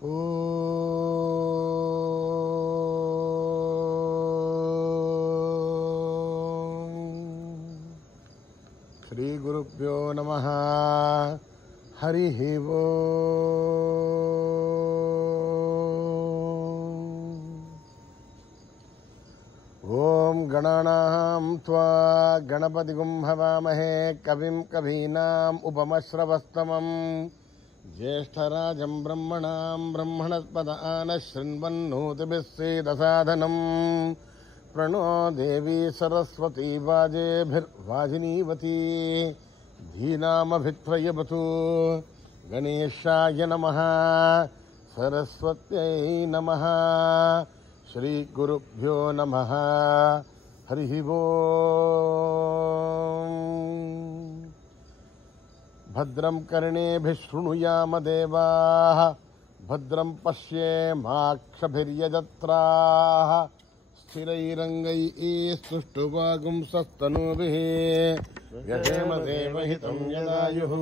శ్రీ గురుభ్యో నమః. హరి ఓం. ఓం గణానాం త్వా గణపతిగుం హవామహే కవిం కవీనాం ఉపమశ్రవస్తమం జ్యేష్ఠరాజం బ్రహ్మణాం బ్రహ్మణస్పద ఆనశృణ్వన్నోతిభిः సేదసాదనం ప్రణో దేవీ సరస్వతీ వాజేభిర్వాజినీవతి ధీనామభిత్వయవతు. గణేశాయ నమః. సరస్వత్యై నమః. శ్రీ గురుభ్యో నమః. హరి ఓం. భద్రం కర్ణేభిః శృణుయామ దేవాః. భద్రం పశ్యేమాక్షభిర్యజత్రాః. స్థిరైరంగైః యజేమ దేవహితం యదాయుః.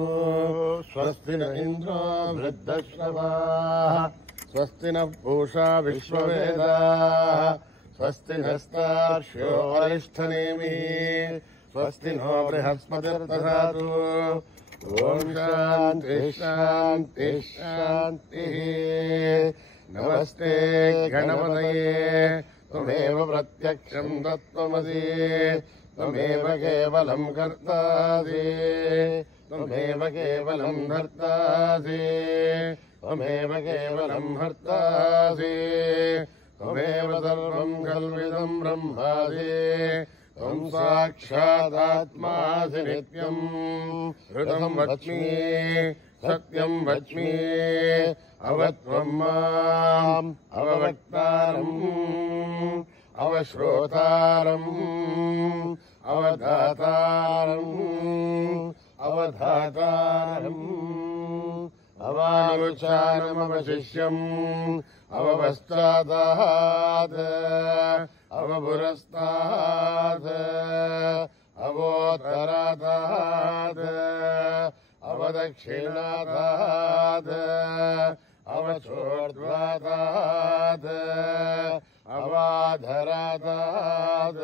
స్వస్తి న ఇంద్రో వృద్ధశ్రవాః. స్వస్తి న పూషా విశ్వవేదాః. స్వస్తి నస్తార్క్ష్యో అరిష్టనేమిః. స్వస్తి నో బృహస్పతిర్దధాతు. ఓం శాంతి శాంతి శాంతి. నమస్తే గణపతయే త్వమేవ ప్రత్యక్షం తత్వమసి. త్వమేవ కేవలం కర్తాసి. త్వమేవ కేవలం ధర్తాసి. త్వమేవ కేవలం హర్తాసి. త్వమేవ సర్వం కల్విదం బ్రహ్మాసి. త్వం సాక్షాదాత్మాసి నిత్యం. ఋతం వచ్మి సత్యం వచ్మి. అవత్వం మాం అవవక్తారం అవశ్రోతారం అవధాతారం అవధాతారం అవానుచానమవశిష్యం అవవస్తాదాత్ అవపురస్తాత్ అవోత్తరాదాత్ అవదక్షిణాదాత్ అవచోర్ధ్వాదాత్ అవాధరాదాత్.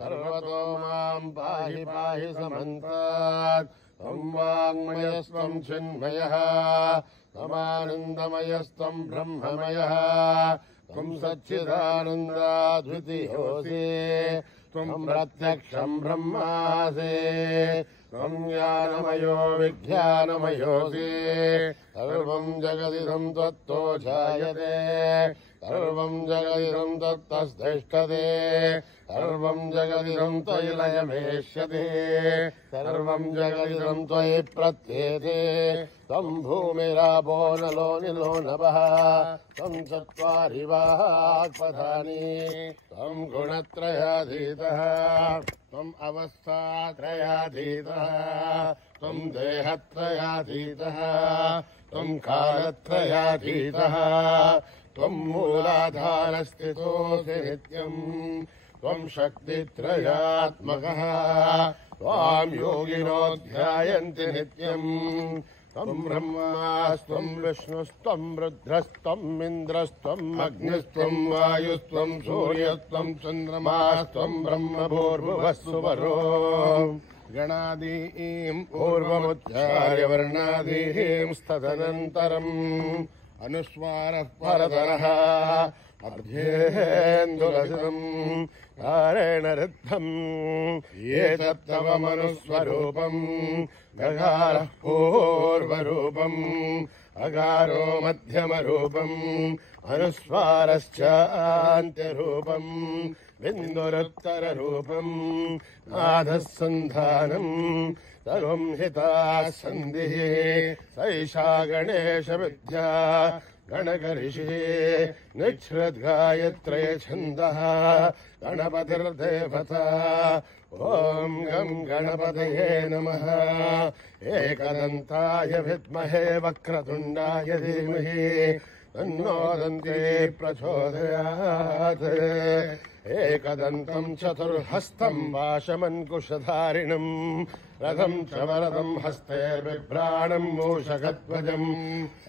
సర్వతో మాం పాహి పాహి సమంతాత్. త్వం వాङ्मयस्त्वं చిన్మయః. త్వమానందమయస్త్వం బ్రహ్మమయః. త్వం సచ్చిదానందాద్వితీయోऽసి. త్వం ప్రత్యక్షం బ్రహ్మాసి. త్వం జ్ఞానమయో విజ్ఞానమయోऽసి. సర్వం జగదిదం త్వత్తో జాయతే. సర్వం జగదిదం త్వత్తస్థిష్టతే. సర్వం జగదిదం త్వయి లయమేష్యతే. సర్వం జగదిదం త్వయి ప్రత్యేతే. త్వం భూమిరాపో నలో నిలో నభః. త్వం చత్వారి వాక్పదాని. త్వం గుణత్రయాధీతః. త్వం అవస్థాత్రయాధీతః. త్వం దేహత్రయాధీతః. త్వం కాలత్రయాధీతః. త్వం మూలాధారస్థితోऽసి నిత్యం. త్వం శక్తిత్రయాత్మకః. త్వాం యోగినో ధ్యాయంతి నిత్యం. త్వం బ్రహ్మాస్త్వం విష్ణుస్త్వం రుద్రస్త్వం ఇంద్రస్త్వం అగ్నిస్త్వం వాయుస్త్వం సూర్యస్త్వం చంద్రమాస్త్వం బ్రహ్మభూర్భువస్సువరో. గణాదీం పూర్వముచ్చార్య వర్ణాదీం తదనంతరం అనుస్వారః పరతరః. అర్ధేందులసితం కారేణ రుద్ధం. ఏతత్తవ మనుస్వరూపం. గగారః పూర్వరూపం. అగారో మధ్యమరూపం. అనుస్వారశ్చాంత్యరూపం. బిందురుత్తరరూపం. నాదస్సంధానం సర్వం హితాః సంధిః. సైషా గణేశ విద్యా గణకరిషి. నిచ్ఛ్రద్గాయత్రయ ఛందః గణపతిర్దేవతా. ఓం గం గణపతయే నమః. ఏకదంతాయ విద్మహే వక్రతుండాయ ధీమహి तन्नो दन्ती प्रचोदयात् एकदन्तं चतुर्हस्तं वाशमन्कुशधारिणं रथं च वरदं हस्तैर्बिभ्राणं मूषकध्वजं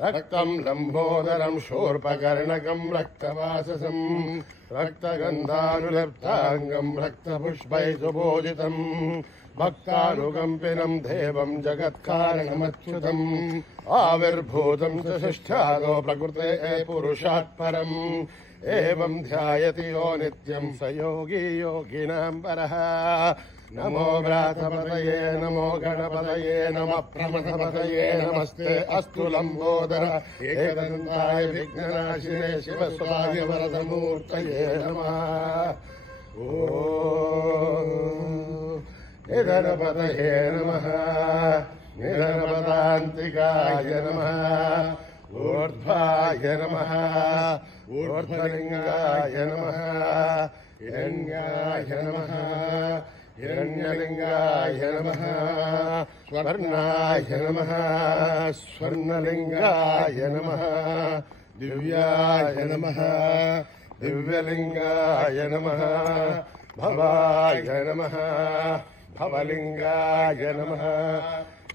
रक्तं लम्बोदरं शूर्पकर्णकं रक्तवाससं रक्तगन्धानुलिप्ताङ्गं रक्तपुष्पैः सुपूजितं भक्तानुकम्पिनं देवं जगत्कारणमच्युतम् आविर्भूतं च शिष्ठादो प्रकृतेः पुरुषात् परम् एवं ध्यायति यो नित्यं स योगी योगिनां परः नमो व्रातपतये नमो गणपतये नमः प्रमथपतये नमस्ते अस्तु लम्बोदर एकदन्ताय विघ्ननाशिने शिवस्वाय वरदमूर्तये नमः ॐ निधनपतये नमः निधनपदान्तिकाय नमः ऊर्ध्वाय नमः ऊर्ध्वलिङ्गाय नमः हिरण्याय नमः हिरण्यलिङ्गाय नमः स्वर्णाय नमः स्वर्णलिङ्गाय नमः दिव्याय नमः दिव्यलिङ्गाय नमः भवाय नमः भवलिङ्गाय नमः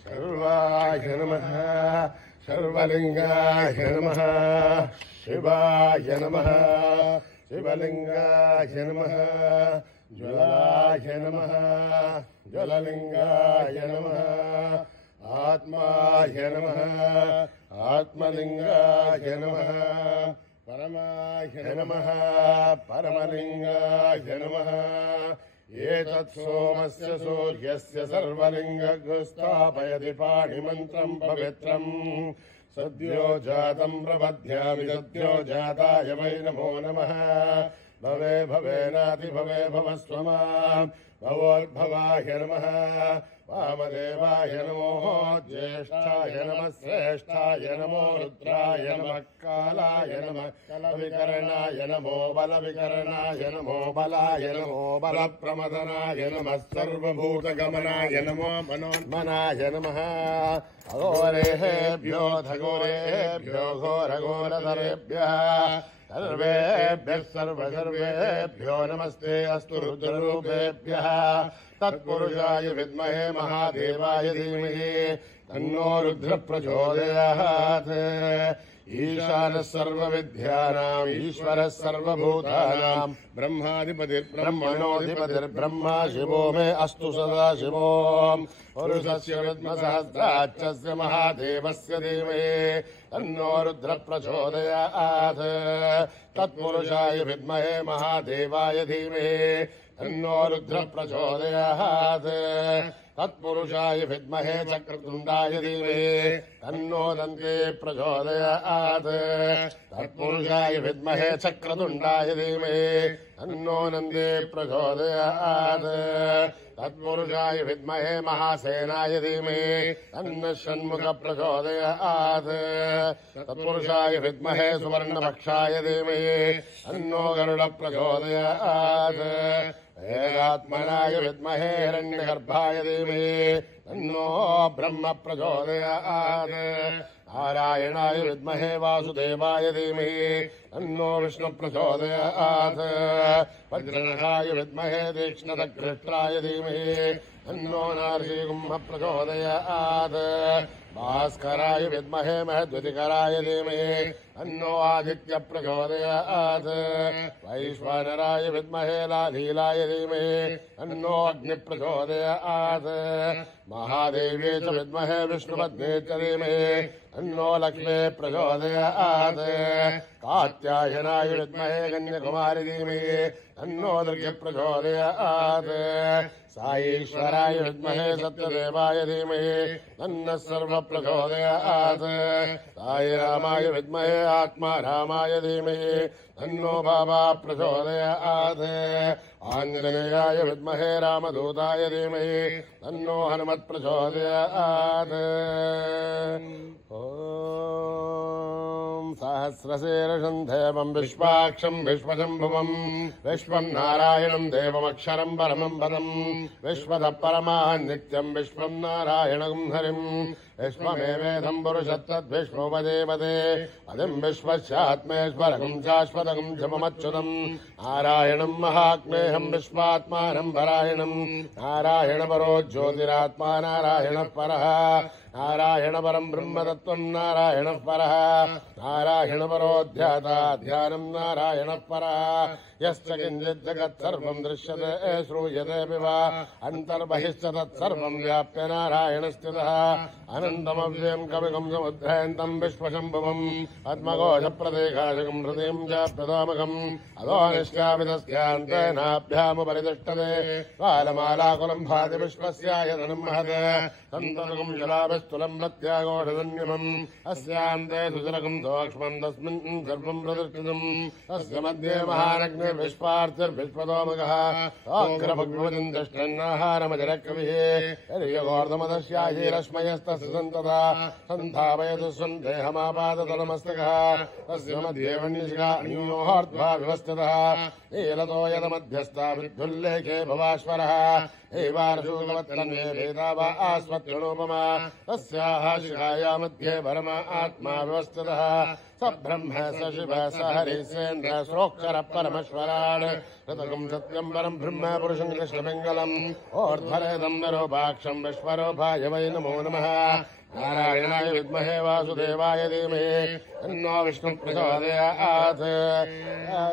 सर्वाय नमः सर्वलिङ्गाय नमः शिवाय नमः शिवलिङ्गाय नमः ज्वलाय नमः ज्वललिङ्गाय नमः आत्माय नमः आत्मलिङ्गाय नमः परमाय नमः परमलिङ्गाय नमः एतत् सोमस्य सूर्यस्य सर्वलिङ्गस्थापयति पाणिमन्त्रं पवित्रम् सद्यो जातं प्रपद्यामि सद्यो जाताय वै नमो नमः भवे भवेनाति भवे भवस्व मां भवोद्भवाय नमः वामदेवाय नमो ज्येष्ठाय नमः श्रेष्ठाय नमो रुद्राय नमः कालाय नमः कलविकरणाय नमो बलविकरणाय नमो बलाय नमो बलप्रमदनाय नमः सर्वभूतगमनाय नमो मनोन्मनाय नमः अघोरेभ्यो घोरेभ्यो घोरघोरधरेभ्यः सर्वेभ्यः सर्वेभ्यो नमस्ते अस्तु रुद्ररूपेभ्यः तत्पुरुषाय विद्महे महादेवाय धीमहि तन्नो रुद्र प्रचोदयात् ईशानः सर्वविद्यानाम् ईश्वरः सर्वभूतानां ब्रह्मणोऽधिपतिर्ब्रह्मा शिवो मे अस्तु सदा शिवो पुरुषस्य विद्मसहस्राक्षस्य महादेवस्य धीमहि तन्नो रुद्र प्रचोदयात् तत्पुरुषाय विद्महे महादेवाय धीमहि तन्नो रुद्र प्रचोदयात् तत्पुरुषाय विद्महे चक्रतुण्डाय धीमहि तन्नो दन्ती प्रचोदयात् तत्पुरुषाय विद्महे चक्रतुण्डाय धीमहि तन्नो नन्दी प्रचोदयात् तत्पुरुषाय विद्महे महासेनाय धीमहि तन्नः षण्मुख प्रचोदयात् तत्पुरुषाय विद्महे सुवर्णपक्षाय धीमहि तन्नो गरुड प्रचोदयात् वेदात्मनाय विद्महे हिरण्यगर्भाय धीमहि तन्नो ब्रह्म प्रचोदयात् नारायणाय विद्महे वासुदेवाय धीमहि तन्नो विष्णु प्रचोदयात् वज्रनखाय विद्महे तीक्ष्णदग्रष्ट्राय धीमहि तन्नो नारसिंह प्रचोदयात् भास्कराय विद्महे महद्युतिकराय धीमहि तन्नो आदित्य प्रचोदयात् वैश्वानराय विद्महे लीलाय धीमहि तन्नो अग्नि प्रचोदयात् महादेव्यै च विद्महे विष्णुपत्न्यै च धीमहि तन्नो लक्ष्मी प्रचोदयात् कात्यायनाय विद्महे कन्याकुमारी धीमहि तन्नो दुर्गे प्रचोदयात् साईश्वराय विद्महे सत्यदेवाय धीमहि तन्नः सर्व प्रचोदयात् साईरामाय विद्महे आत्मारामाय धीमहि तन्नो बाबा प्रचोदयात् आञ्जनेयाय विद्महे रामदूताय धीमहि तन्नो हनुमत् प्रचोदयात् सहस्रशीर्षं देवं विश्वाक्षं विश्वशम्भुवं विश्वं नारायणं देवमक्षरं परमं पदं विश्वतः परमान् नित्यं विश्वं नारायणं हरिं विश्वमेवेदम् पुरुषत्तद्विष्णुपदेवते पदिम् विश्वस्यात्मेश्वरकम् शाश्वतकम् जपमच्युतम् नारायणम् महाग्नेहम् विश्वात्मानम् परायणम् नारायणपरो ज्योतिरात्मा नारायणः परः नारायण परम् ब्रह्मतत्त्वम् नारायणः परः नारायण परोऽध्याता ध्यानम् नारायणः परः यश्च किञ्चित् जगत्सर्वम् दृश्यते श्रूयतेऽपि वा अन्तर्बहिश्च तत्सर्वम् व्याप्य नारायणस्थितः अनन्तमव्ययम् कविकम् समुद्धयन्तम् विश्वशम्भुवम् पद्मघोषप्रदेकाशकम् हृदयम् चाप्यतोमकम् अधो निष्कापितस्यान्तेनाभ्यामुपरितिष्ठते बालमालाकुलम् भाति विश्वस्यायतनम् महत् सन्ततकम् जलाभिस्तुलम् प्रत्याघोषधन्यमम् अस्यान्ते सुजलकम् सूक्ष्मम् तस्मिन् सर्वम् प्रतिष्ठितम् तस्य मध्ये महानग्निर्विश्वार्थिर्विश्वतोमकः अग्रभग्वतिम् तिष्ठन्नाहारमजरकविः यर्यगोर्धमदस्याहीरश्मयस्तस्य सन्तता सन्धापयतु स्वम् देहमापादतलमस्तकः तस्य मध्ये वह्निशिखा अण्योर्ध्वा व्यवस्थितः नीलतो यदमध्यस्था विद्युल्लेखे भवाश्वरः एवार्षूकवत्तन्ये भेदा वा आस्वत्युणोपमा तस्याः शिखाया मध्ये परमा आत्मा व्यवस्थितः स ब्रह्म स शिव स हरिसेन्द्र श्रोक्षर परमेश्वरान् ऋतकम् सत्यम् परम् ब्रह्म पुरुषम् कृष्णपिङ्गलम् ओर्ध्वरेदम् नरोपाक्षम् विश्वरूपाय वै नमो नमः नारायणाय विद्महे वासुदेवाय धीमहि तन्नो विष्णुः प्रचोदयात्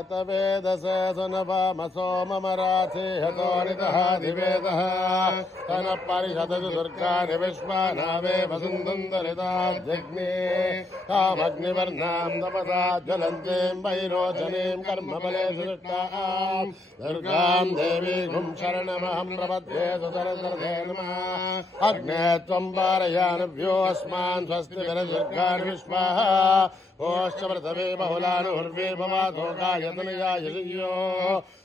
तवेदसे सुनवामसो मम राथे हतोरितः दिवेदः तनः परिषदतु दुर्गानि विश्वानावे वसुन्दन्दरिताज्ञे कामग्निवर्णाम् तपसा ज्वलन्तीम् वैरोचनीम् कर्मफलेषु दुष्टाम् दुर्गाम् देवीम् शरणमहम् प्रपद्ये सुतरसरथे नमः अग्ने त्वम् पारयानभ्यो अस्मान् स्वस्ति विरदुर्गान् विश्वाः ओश्च प्रथमे बहुलानुर्वे भवाधोकायतनयाययो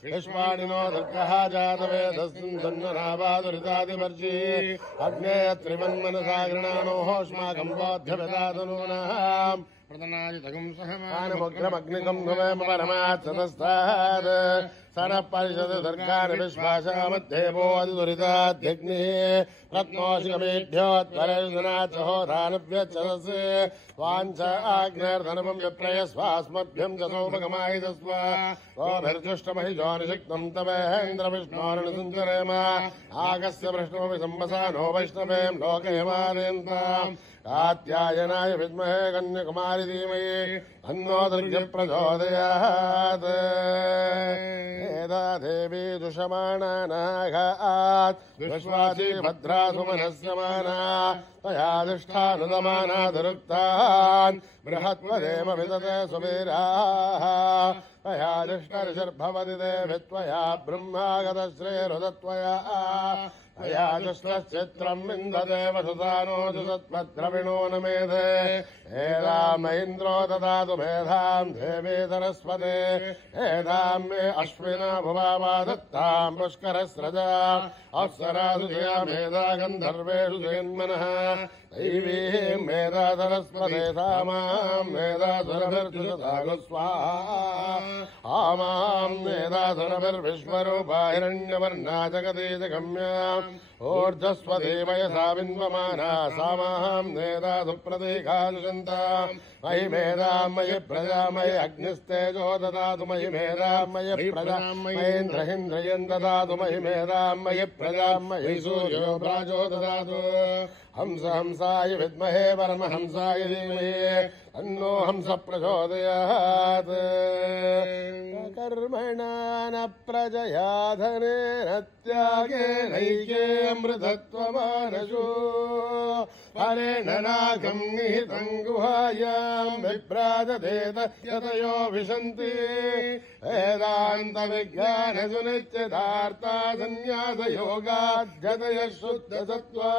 विश्वाणिनो दुर्गः जातवेदस्मिन् धन्वनावादुरितादिवर्षि अग्ने त्रिवन्मनसा गृणानोऽस्माकम् बोध्यविदातनूनः प्रतनादितकम् सहमानमुग्रमग्निकम् ध्रुवेम परमात् सतस्तात् सरः परिषद दुर्गानि विश्वासा मध्येवो अधिदुरिताध्यग्निः रत्नोऽशिकमेभ्योत्परेषुनाचहोधानव्यच्छदस्य स्वाञ्च आग्नेर्धनमम् विप्रयस्वास्मभ्यम् च सोपगमायितस्व गोभिर्जुष्टमहिजो निषिक्तम् तवेन्द्रविष्णोर्निसञ्चरेम आगस्य वृष्णोऽपि सम्मसानो वैष्णवेम् लोकयमादयन्ताम् कात्यायनाय विद्महे कन्याकुमारी धीमहि तन्नो दुर्गः प्रचोदयात् एदा देवी दुषमाणानाघात् विश्वासी भद्रा सुमनस्य माना तया दिष्ठानुदमाना दुरुक्तान् बृहत्पदेव विदते सुवीराः तया दिष्टर्षिर्भवति देभित्वया ब्रह्मागतश्रेरुदत्वया तया दुष्टश्चित्रम् विन्दते वसुतानो जुसत्पद्रविणो न मेधे एदाम् इन्द्रो ददातु मेधाम् देवी सरस्वते एदाम् मे अश्विना भुवामा दत्ताम् पुष्करस्रजा अप्सरासु जया मेधा गन्धर्वेषु जयन्मनः दैवीम् मेधा सरस्वते सामाम् मेधासुरभिर्जुषतागु स्वाहा आमाम् मेधासुरभिर्विश्वरूपा हिरण्यवर्णा जगति जगम्याम् ऊर्ध्वस्वती वयसा बिन्वमाना सामाम् मेधासु प्रतीकादुषन्ताम् मयि मेधाम् मयि प्रजामयि अग्निस्तेजो ददातु मयि मेधाम् मयि प्रजामयीन्द्रहेन्द्रियम् ददातु मयि मेधाम् मयि प्रजाम् मयि सूर्यो प्राजो ददातु हंस हंसाय विद्महे परमहंसाय धीमहि तन्नो हंस प्रचोदयात् कर्मणा न प्रजया धनेन त्यागेनैके अमृतत्वमानशो हरेण नागम् निहितम् गुहायाम् विभ्राजते यतयो विशन्ति वेदान्तविज्ञानसुनिश्चितार्था सन्न्यासयोगाद्यतयः शुद्धसत्त्वा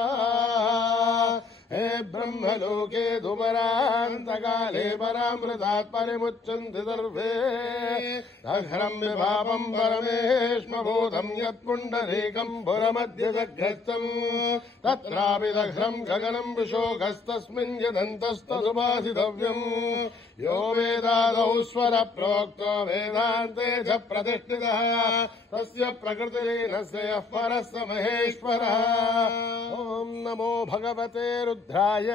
हे ब्रह्मलोके दुपरान्तकाले परामृतात् परिमुच्यन्ति सर्वे दघ्रम् विभावम् परमेष्मभूतम् यत्पुण्डरीकम् पुरमध्य जघ्रस्तम् तत्रापि दघ्रम् गगनम् विशोकस्तस्मिन् यदन्तस्तदुपासितव्यम् यो वेदादौ स्वर प्रोक्तो वेदान्ते च प्रतिष्ठितः तस्य प्रकृतिलीनस्य यः परः स महेश्वरः ॐ नमो भगवते रुद्राय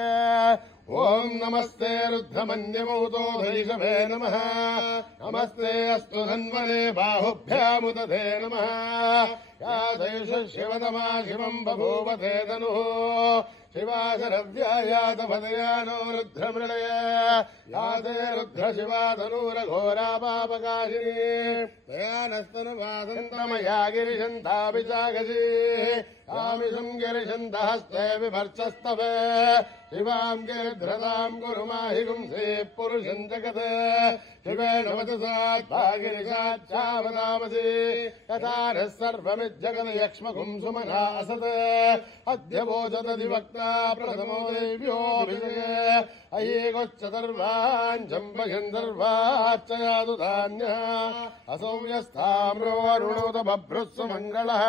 ओम नमस्ते रुद्रमन्यमौतो धैषभे नमः नमस्ते अस्तु धन्वने बाहुभ्यामुदधे नमः या दैष शिवतमा शिवम् बभूवते तनुः शिवाशरव्यायातपदयानो रुद्रमृणय याते रुद्रशिवा तनूरघोरापापकाशिनी तयानस्तनुवासन्तमया गिरिशन्ताभिचागसी यामिषम् गिरिशन्तहस्ते विभर्चस्तवे शिवाम् गिरिध्रताम् कुरुमाहि गुंसे पुरुषम् जगत् शिवेन वचसा गिरिशाच्छावदामसि यथा नः सर्वमिज्जगत् यक्ष्मकुम् सुमना असत् अद्य वोचदधिवक्ता प्रथमो देव्योऽभिषये अयेकोच्चतर्वाञ्चम्बयन् सर्वाच्चयातु धान्यः असौ यस्ताम्रो अरुणोत बभ्रुस्व मङ्गलः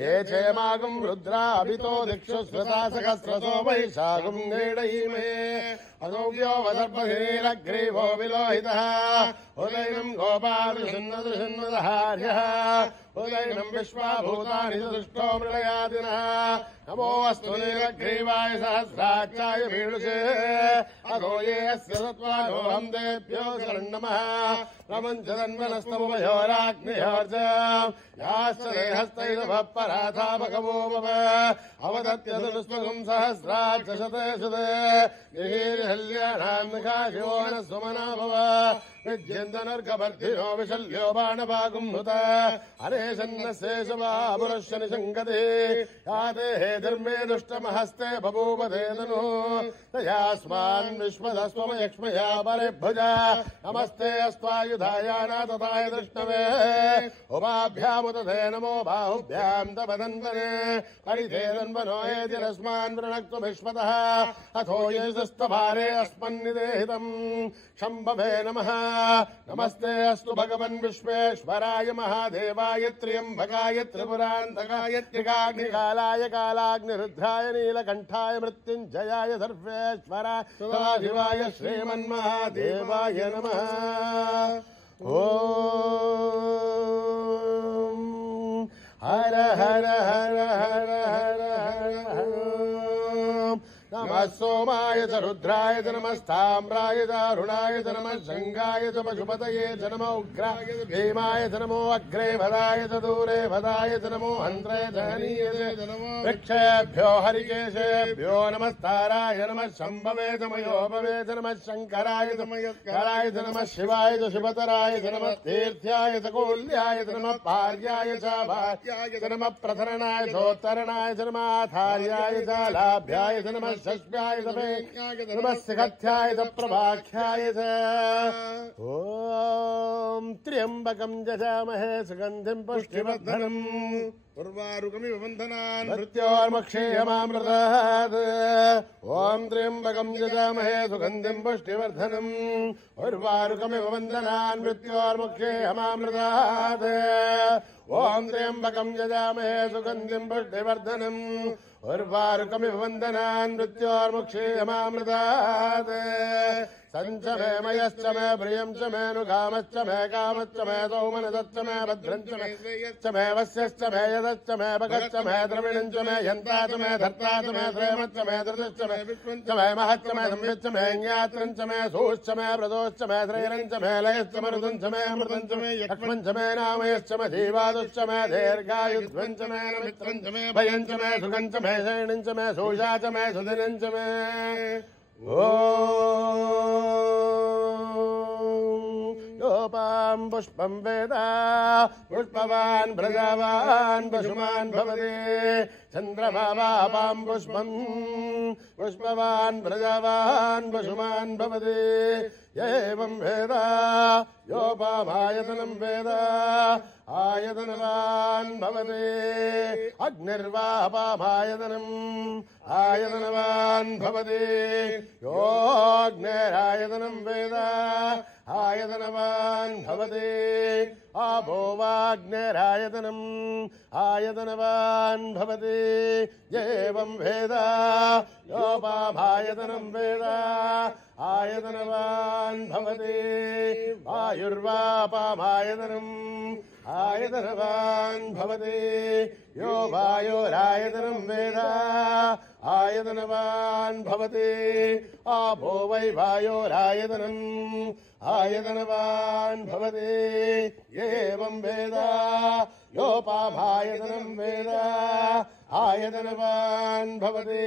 ये क्षेमागम् रुद्राभितो दिक्षु स्वता सहस्रसो वैशाखम् नेडयिमे असौ व्योवदर्पधीरग्रीवो विलोहितः उदैनम् गोपादृशन्नदृशन्नदहार्यः उदैनम् विश्वाभूतानि दृष्टो मृळयादिनः नमोऽस्तु नीलग्रीवाय सहस्राक्षाय मीळुषे अधो ये अस्य सत्त्वानोऽहम् देभ्यो शरणमः प्रपञ्चदन्वनस्तमुभयोराग्नियोर्च याश्च देहस्तैरभः पराथापकमो मम अवदत्यदनुस्वगम् सहस्राच्च शते शते निहीर्हल्यानाम् निकाशिवो न सुमना भव विद्यन्तनुर्गवर्धिनो विशल्यो बाणभागुम् हुत अनेशन्नशेषवापुरुष्य निषङ्गते याते हे धर्मे दुष्टमहस्ते बभूवते तनुः तयास्मान् विश्वदस्वमयक्ष्मया परिभुजा नमस्ते अस्त्वायुधायानातताय दृष्टवे उभाभ्यामुदधे नमो बाहुभ्याम् तपदन्वने परिधे तन्वनो एतिरस्मान् वृणक्तु विश्वतः अथो येषस्तभारे अस्मन्निदेहितम् शम्भवे नमः नमस्ते अस्तु भगवन् विश्वेश्वराय महादेवाय त्र्यम्बकाय त्रिपुरान्तकाय त्रिकाग्निकालाय कालाग्निरुद्राय नीलकण्ठाय मृत्युञ्जयाय सर्वेश्वराय सदाशिवाय श्रीमन्महादेवाय नमः ॐ हर हर हर हर हर हर नमः सोमाय च रुद्राय च नमस्ताम्राय च अरुणाय च नमः शङ्गाय च पशुपतये च नमो उग्राय च भीमाय च नमो अग्रे भदाय च दूरे भदाय च नमो हन्त्रे च हनीये च नमो वृक्षेभ्यो हरिकेशेभ्यो नमस्ताराय नमः शम्भवे च मयोभवे च नमः शङ्कराय च मयस्कराय च नमः शिवाय च शिवतराय च नमः तीर्थ्याय च कोल्याय च नमः पार्याय च भार्याय च नमः प्रथरणाय चोत्तरणाय च नमः आधार्याय च लाभ्याय च नमः षष्भ्याय च नमः सिखथ्याय च प्रभाख्याय च ॐ त्र्यम्बकम् यजामहे सुगन्धिम् पुष्टिवर्धनम् उर्वारुकमिव बन्धनान् मृत्योर्मुक्षीयमामृतात् ॐ त्र्यम्बकम् यजामहे सुगन्धिम् पुष्टिवर्धनम् उर्वारुकमिव बन्धनान् मृत्योर्मुक्षीयमामृतात् ॐ त्र्यम्बकम् यजामहे सुगन्धिम् पुष्टिवर्धनम् उर्वारुकमिव बन्धनान् मृत्योर्मुक्षीयमामृतात् सञ्च मे मयश्च मे प्रियम् च मे नुकामश्च मे कामश्च मे सौमनसश्च मे भद्रम् च मे श्रेयश्च मे वस्यश्च मे यदश्च मे भगश्च मे द्रविणम् च मे यन्ता च मे धर्ता च मे श्रेमश्च मे धृतश्च मे विश्वम् च मे महश्च मे संविच्च मे ज्ञात्रम् च मे सूश्च मे व्रतोश्च मे श्रेयरम् च मे लयश्च मरुदम् च मे अमृतम् च मे यक्ष्मम् च मे नामयश्च मे जीवादुश्च मे दीर्घायुध्वम् च मे नमित्रम् च मे भयम् च मे सुखम् च मे शयनम् च मे सूषा च मे सुदिनम् च मे योपाम् पुष्पम् वेद पुष्पवान् प्रजावान् पशुमान् भवति चन्द्रमावापाम् पुष्पम् पुष्पवान् प्रजावान् पशुमान् भवति एवम् वेद योपामायतनम् वेद आयतनवान् भवति अग्निर्वापामायतनम् आयतनवान् भवति योऽग्निरायतनम् वेद आयतनवान् भवति आपो वाग्निरायतनम् आयतनवान् भवति एवम् वेद योपामायतनम् वेद आयतनवान् भवति वायुर्वापामायतनम् आयतनवान् भवति यो वायोरायतनम् वेद आयतनवान् भवति आपो वै वायोरायतनम् आयतनवान् भवति एवं वेद योपामायतनं वेद आयतनवान् भवति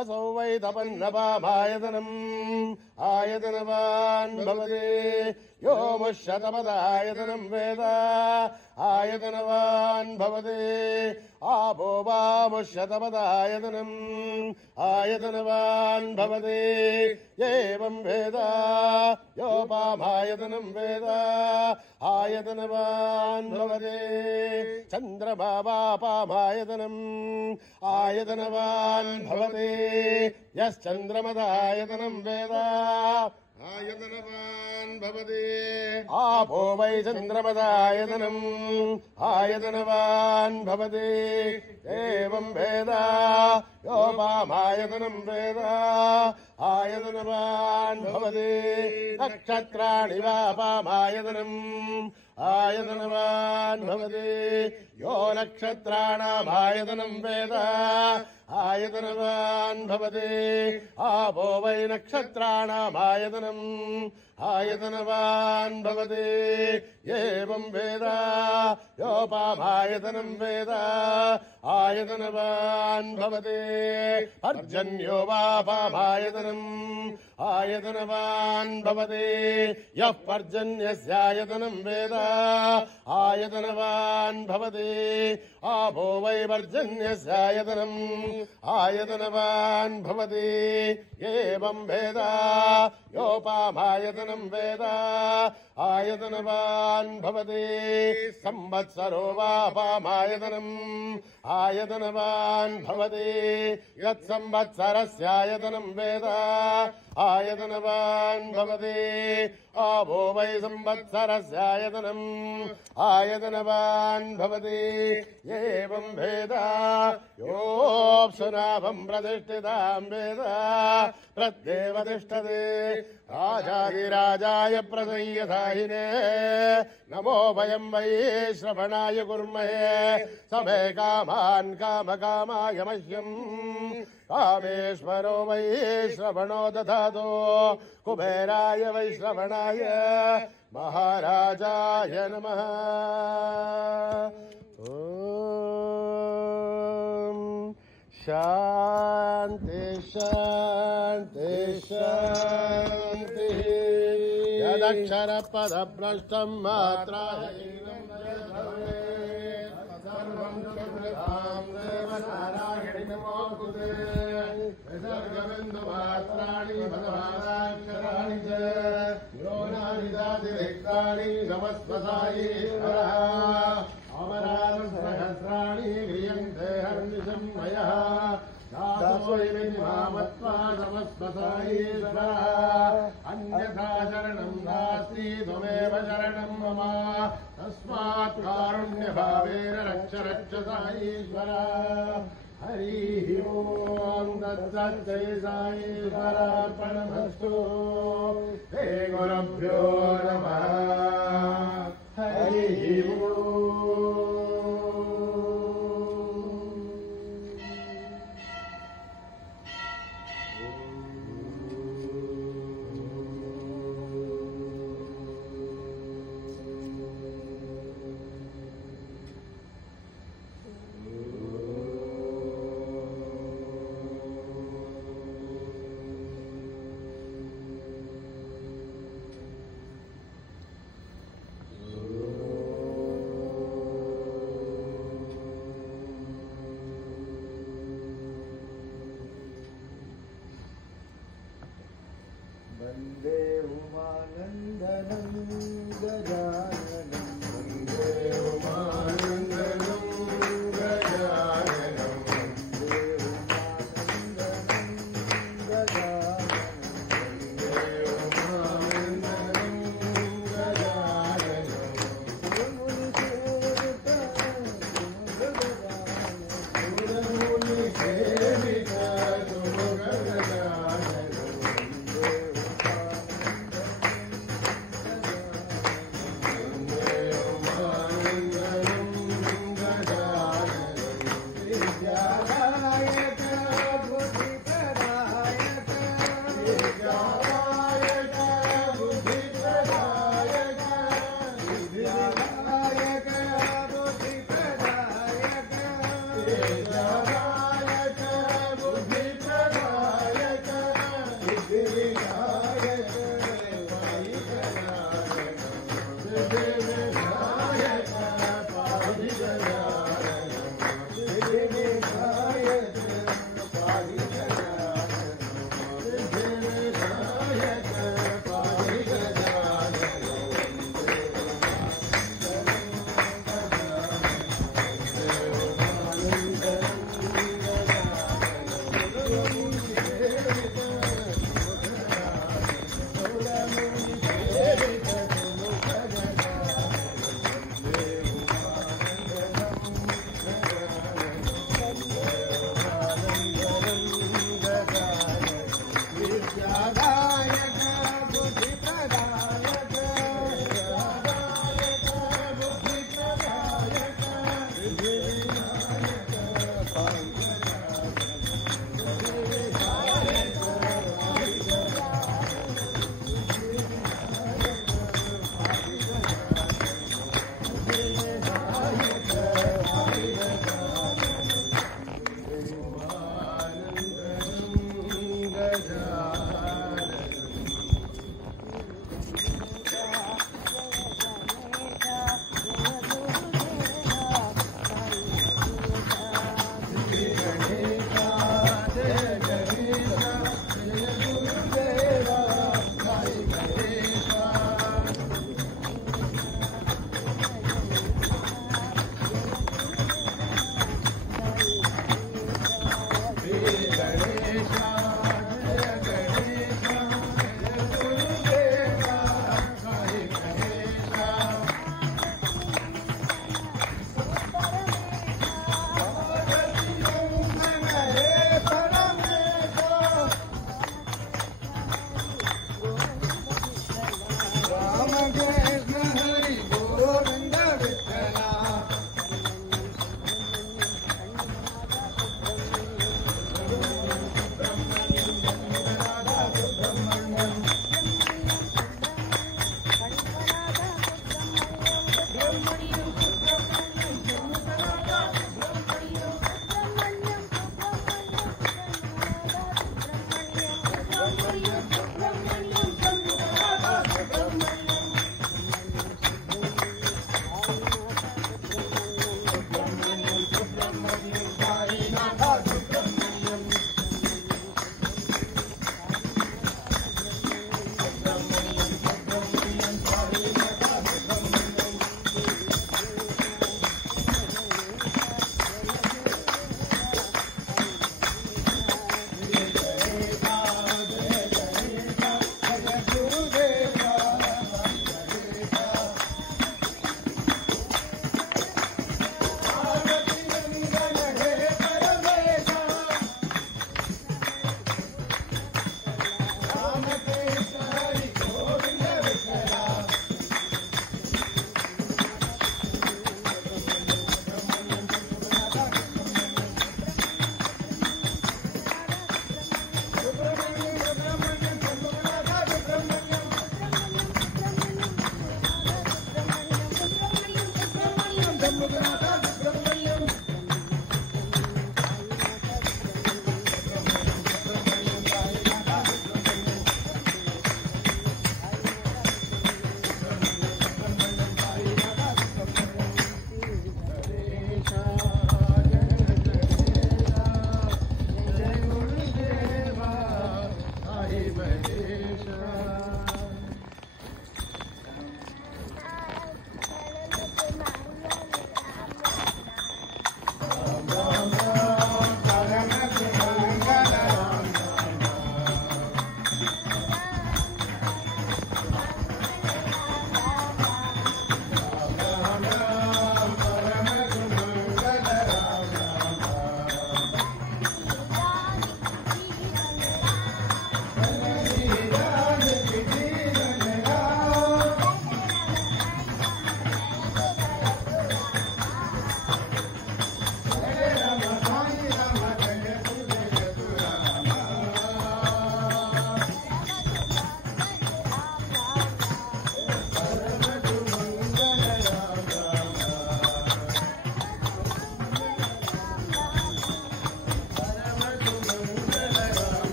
असौ वै तपन्नपामायतनम् आयतनवान् भवति यो मुष्यतपदायतनं वेद आयतनवान् भवति आपो वा मुष्यतपदायतनम् आयतनवान् भवति एवं वेद योपामायतनं वेद आयतनवान् भवति चन्द्रमा वापामायतनम् आयतनवान् भवति यश्चन्द्रमदायतनं वेद आयतनवान् भवति आपो वै चन्द्रमदायतनम् आयतनवान् भवति एवं वेद योपामायतनं वेद आयतनवान् भवति नक्षत्राणि वापामायतनम् आयतनवान् भवति यो नक्षत्राणामायतनं वेद आयतनवान् भवति आपो वै नक्षत्राणामायतनम् आयतनवान् भवति एवं वेद योपामायतनं वेद आयतनवान् भवति पर्जन्यो वापामायतनम् आयतनवान् भवति यः पर्जन्यस्यायतनं वेद आयतनवान् भवति आपो वै पर्जन्यस्यायतनम् आयतनवान् भवति एवं वेद योपामायतनं वेद आयतनवान् भवति संवत्सरो वापामायतनम् आयतनवान् भवति यत्संवत्सरस्यायतनं वेद आयतनवान् भवति आपो वै संवत्सरस्यायतनम् आयतनवान् भवति एवं वेद योऽप्सुनाभं प्रतिष्ठितां वेद प्रत्येव तिष्ठति राजाधिराजाय प्रसंयसाहिने नमो वयं वै श्रवणाय कुर्महे समे कामान् कामकामाय मह्यम् कामेश्वरो वै श्रवणो दधातु कुबेराय वै श्रवणाय महाराजाय नमः शान्ति शान्ति शान्तिः यदक्षरपदभ्रष्टं मात्राहीनं सर्वं क्षुद्रतां देवनारायणि नमोऽस्तुते विसर्गबिन्दुमात्राणि पदमानाक्षराणि च योनानि दातिरिक्तानि नमस्वसायीश्वरः अमरासहस्राणि क्रियन्ते हर्निशं मयः दासोऽयमिमामत्वा नमस्वसायीश्वरः अन्यथा शरणं नास्ति त्वमेव शरणं मम तस्मात् कारुण्यभावेन रक्ष रक्ष साईश्वरः हरिः ओं तत्सत् साईश्वरार्पणमस्तु हे गुरुभ्यो नमः हरिः ओम्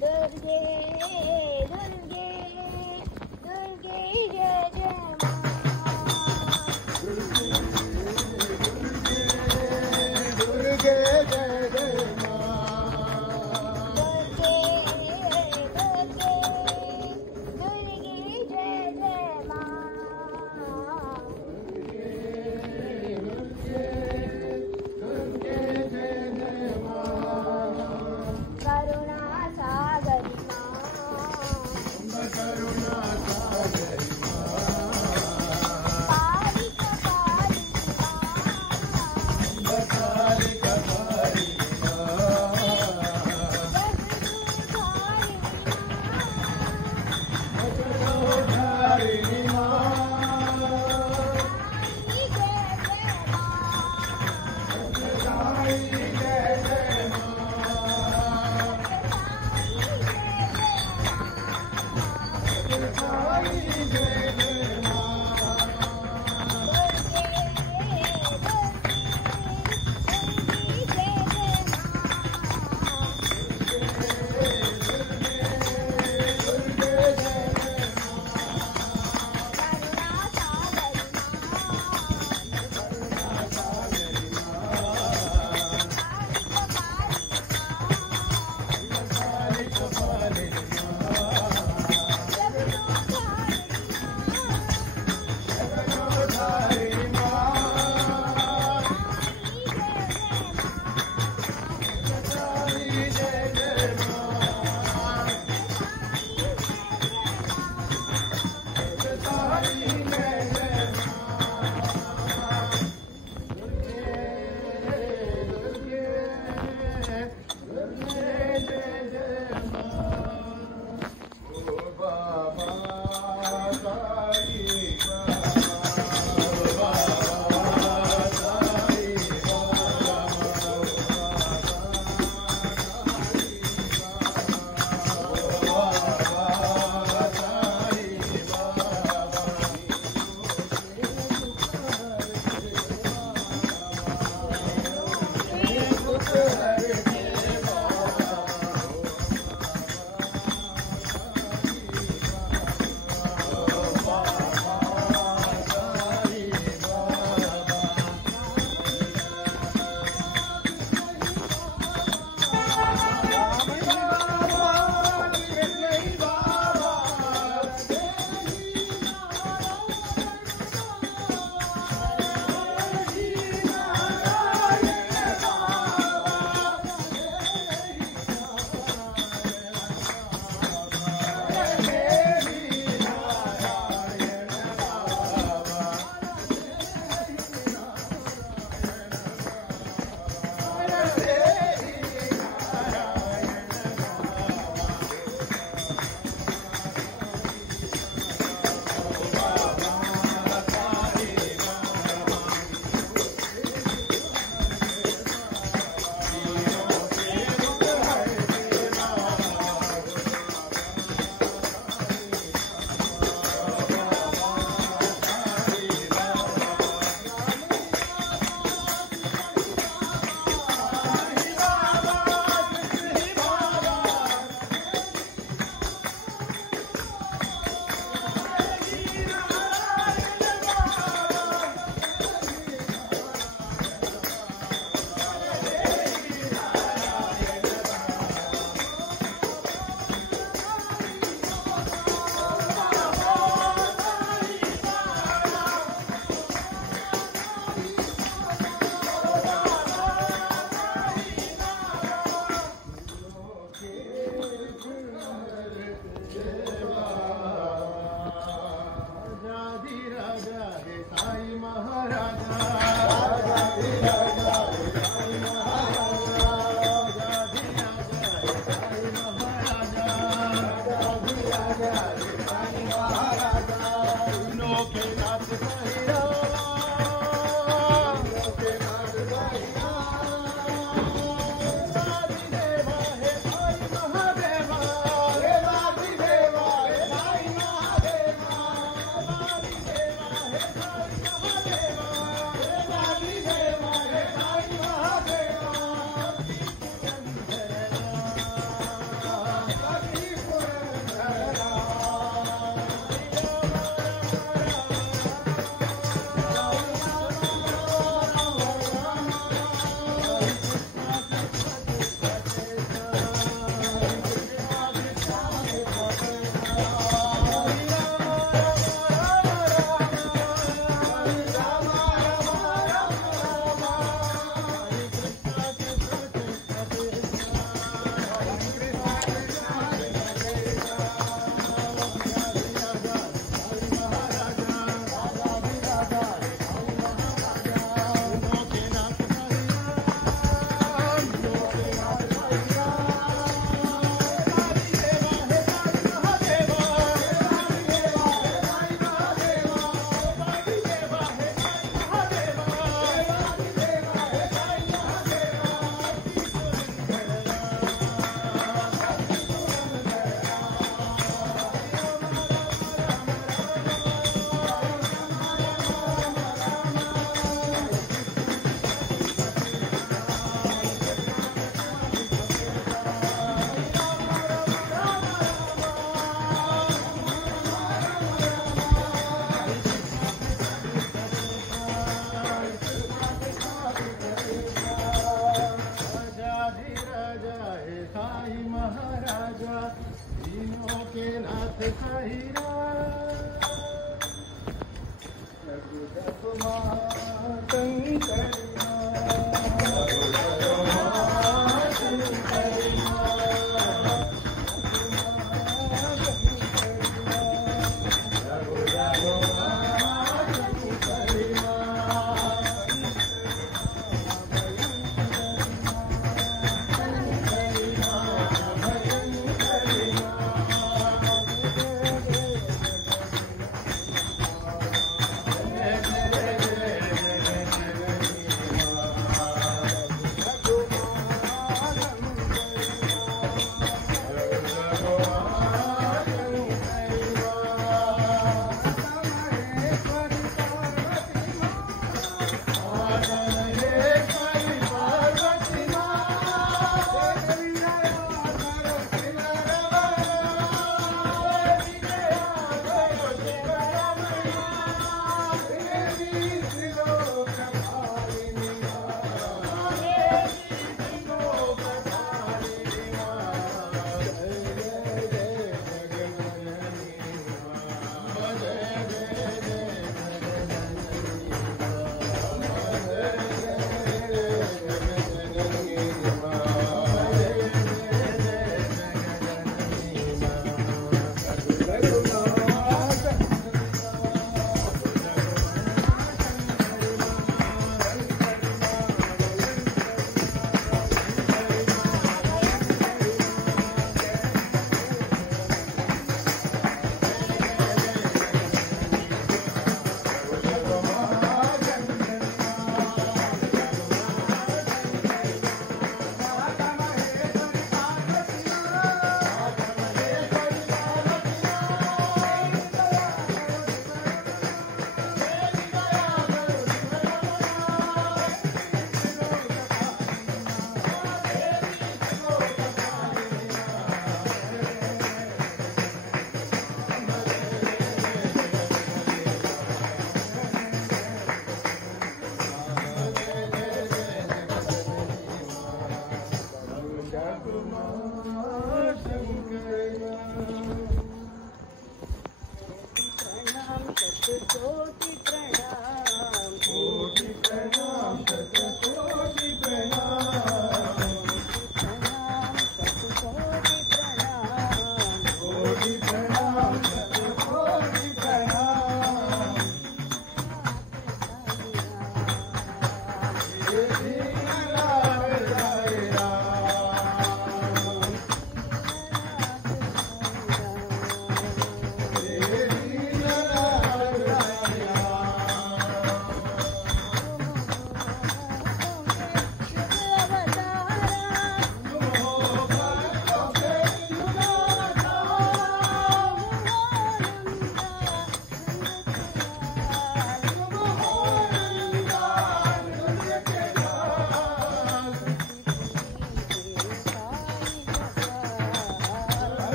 दुर्गे दुर्गे जय जय मां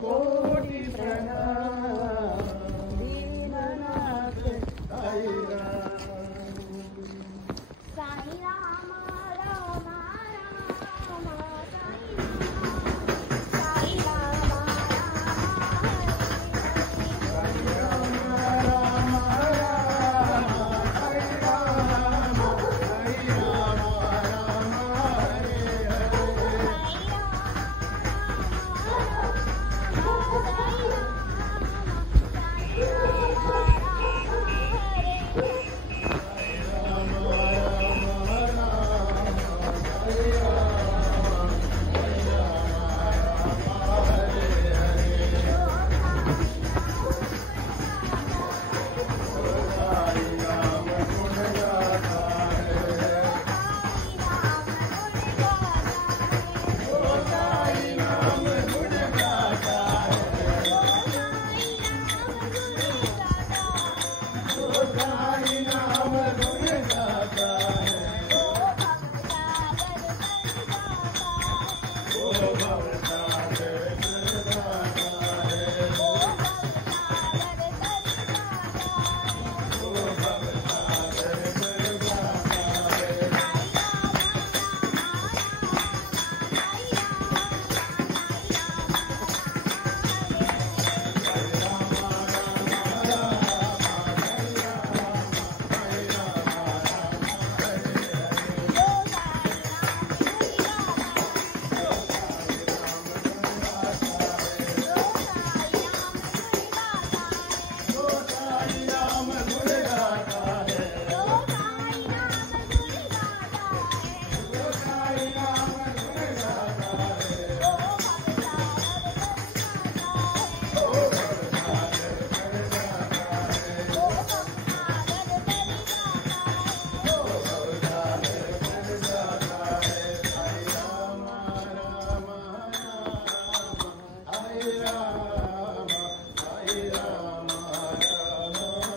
कोटि प्रणाम दीननाथ साई राम साई राम राम राम साई Ram Hare Rama, Hare Rama, Rama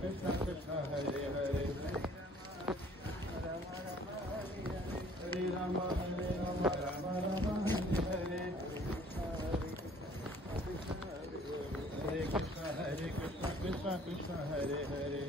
Krishna कृष्ण हरे हरे हरे राम राम राम हरे हरे कृष्ण कृष्ण कृष्ण हरे हरे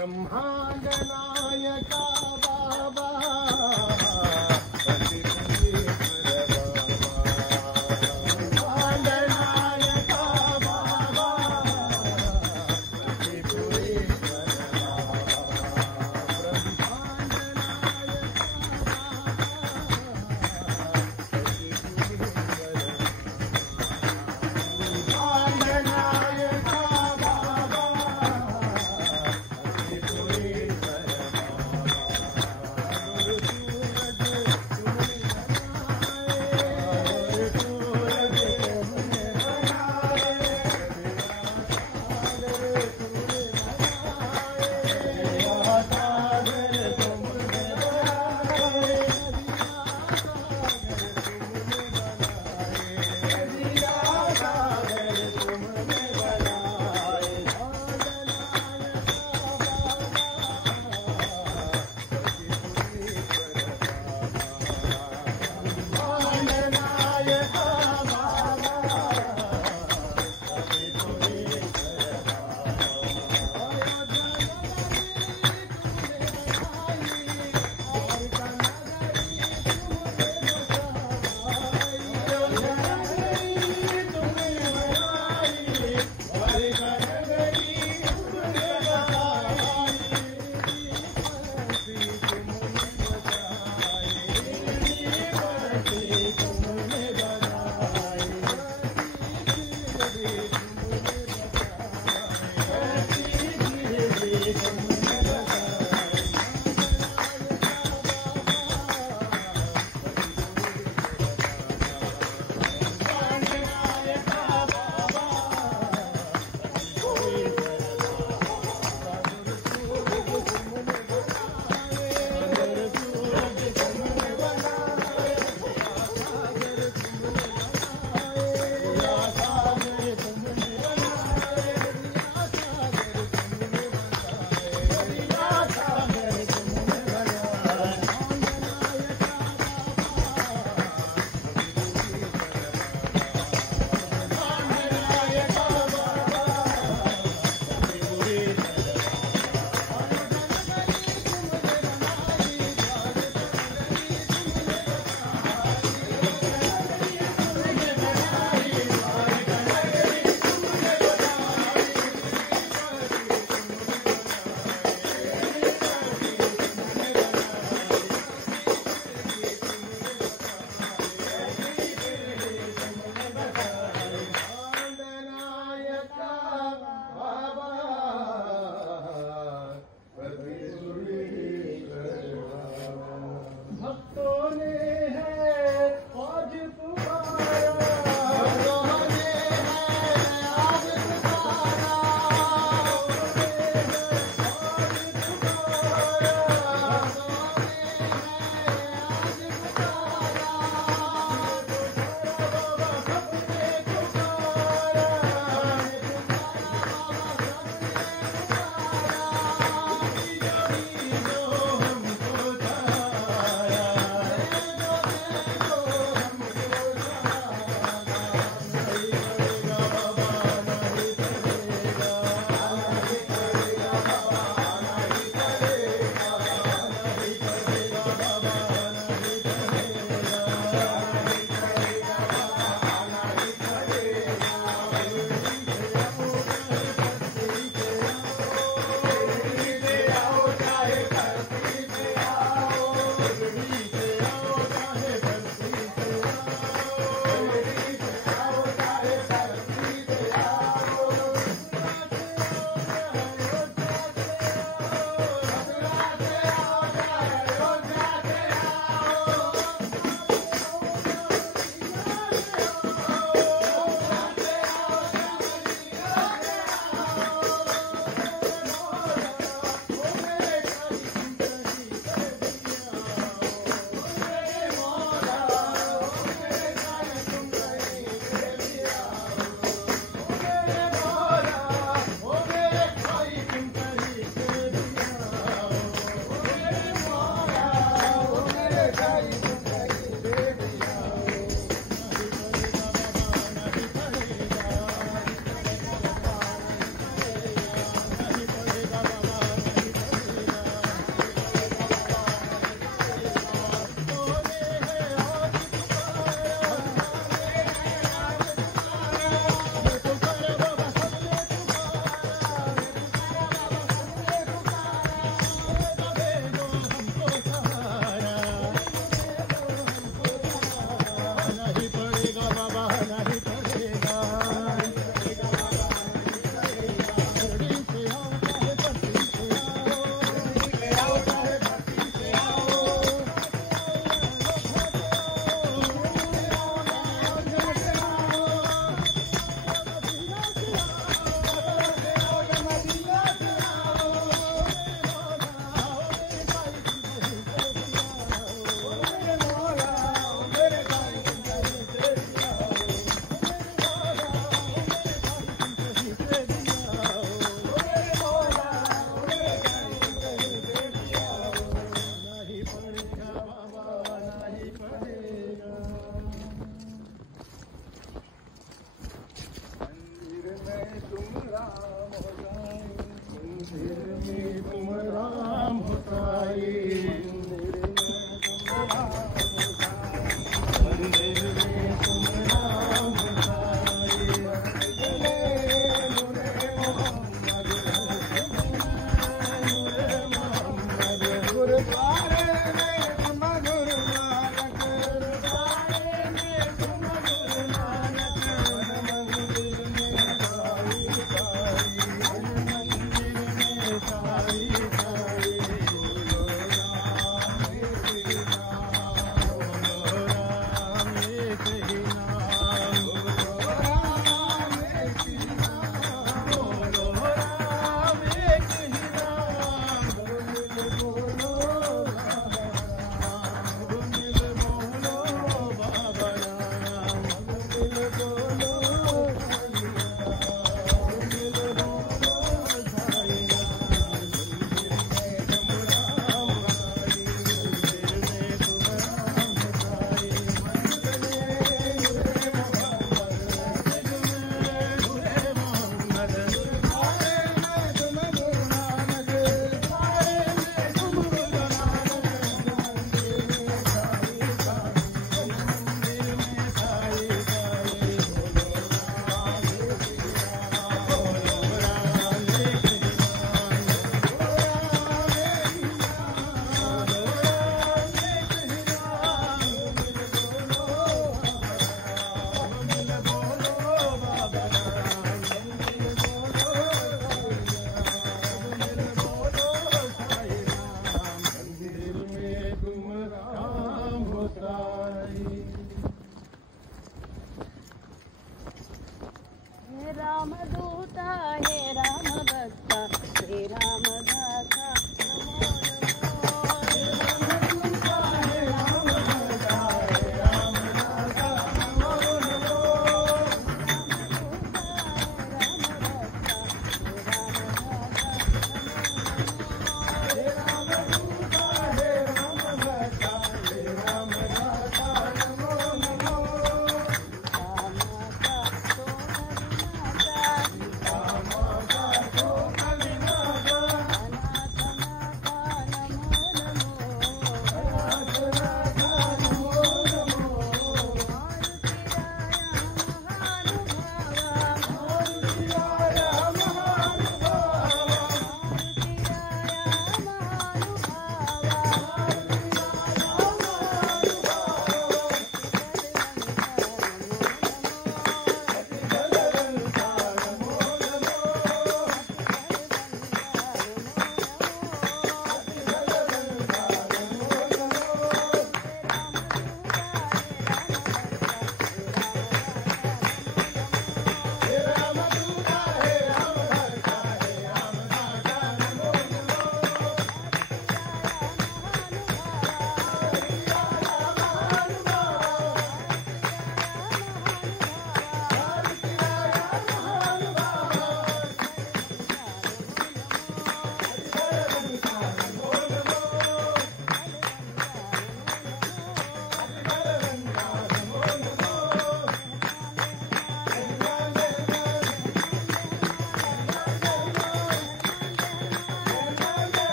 ब्रह्मांड नायका बाबा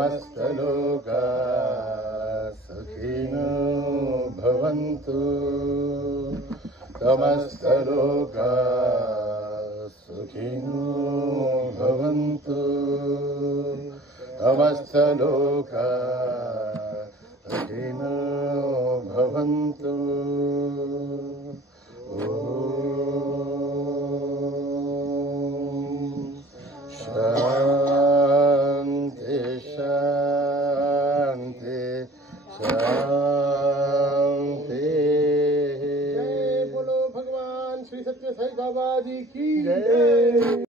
समस्तलोका सुखिनो भवन्तु समस्तलोका सुखिनो भवन्तु समस्तलोका सुखिनो भवन्तु शान्ति शान्ति शान्ति। जय बोलो भगवान श्री सत्य साई बाबा जी की जय।